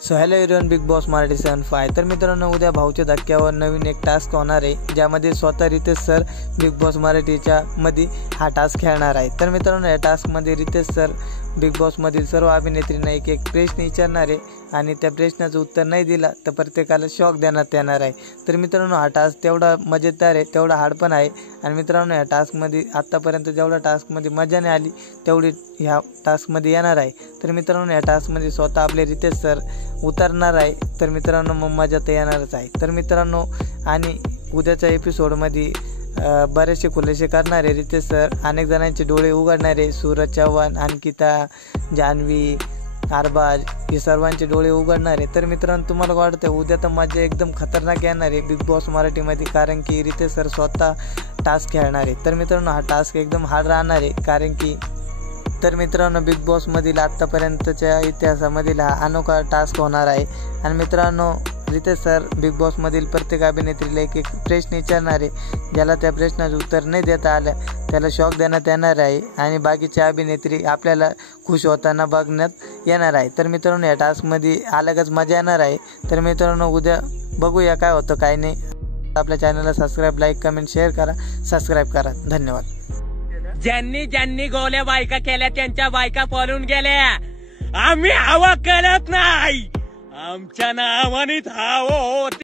So hello everyone, big boss Marathi season 5। तर मित्रांनो, उद्या भाऊच्या धक्क्यावर नवीन एक टास्क होणार आहे, ज्यामध्ये स्वतः रितेश सर बिग बॉस मराठीच्या मध्ये हा टास्क खेळणार आहे। तर मित्रांनो, या टास्कमध्ये रितेश सर बिग बॉसमधील सर्व अभिनेत्रींना एक एक प्रश्न विचारणार आहे आणि त्या प्रश्नाचं उत्तर नाही दिला तर प्रत्येकाला शॉक देण्यात येणार आहे। तर मित्रांनो, हा टास्क तेवढा मजेदार आहे, तेवढा हार्ड पण आहे। आणि मित्रांनो, या टास्कमध्ये आत्तापर्यंत जेवढा टास्कमध्ये मजा नाही आली तेवढी ह्या टास्कमध्ये येणार आहे। तर मित्रांनो, या टास्कमध्ये स्वतः आपले रितेश सर उतरणार आहे। तर मित्रांनो, मग मजा तर येणारच आहे। तर मित्रांनो, आणि उद्याच्या एपिसोडमध्ये बरेचसे खुलासे करणारे रितेश सर, अनेक जणांचे डोळे उघडणारे, सूरज चव्हाण, अंकिता, जान्हवी, अरबाज हे सर्वांचे डोळे उघडणारे। तर मित्रांनो, तुम्हाला वाटतं उद्या तर मजा एकदम खतरनाक येणार आहे बिग बॉस मराठीमध्ये, कारण की रितेश सर स्वतः टास्क खेळणार आहे। तर मित्रांनो, हा टास्क एकदम हार्ड राहणार आहे, कारण की तर मित्रांनो, बिग बॉसमधील आत्तापर्यंतच्या इतिहासामधील हा अनोखा टास्क होणार आहे। आणि मित्रांनो, रितेश सर बिग बॉसमधील प्रत्येक अभिनेत्रीला एक एक प्रश्न विचारणार आहे, ज्याला त्या प्रश्नाचं उत्तर नाही देता आलं त्याला शॉक देण्यात येणार आहे आणि बाकीच्या अभिनेत्री आपल्याला खुश होताना बघण्यात येणार आहे। तर मित्रांनो, या टास्कमध्ये अलगच मजा येणार आहे। तर मित्रांनो, उद्या बघूया काय होतं काय नाही। आपल्या चॅनलला सबस्क्राईब, लाईक, कमेंट, शेअर करा, सबस्क्राईब करा। धन्यवाद। ज्यांनी ज्यांनी गोल्या बायका केल्या त्यांच्या बायका पळून गेल्या, आम्ही हवा करत नाही, आमच्या नावानेच हवं होत।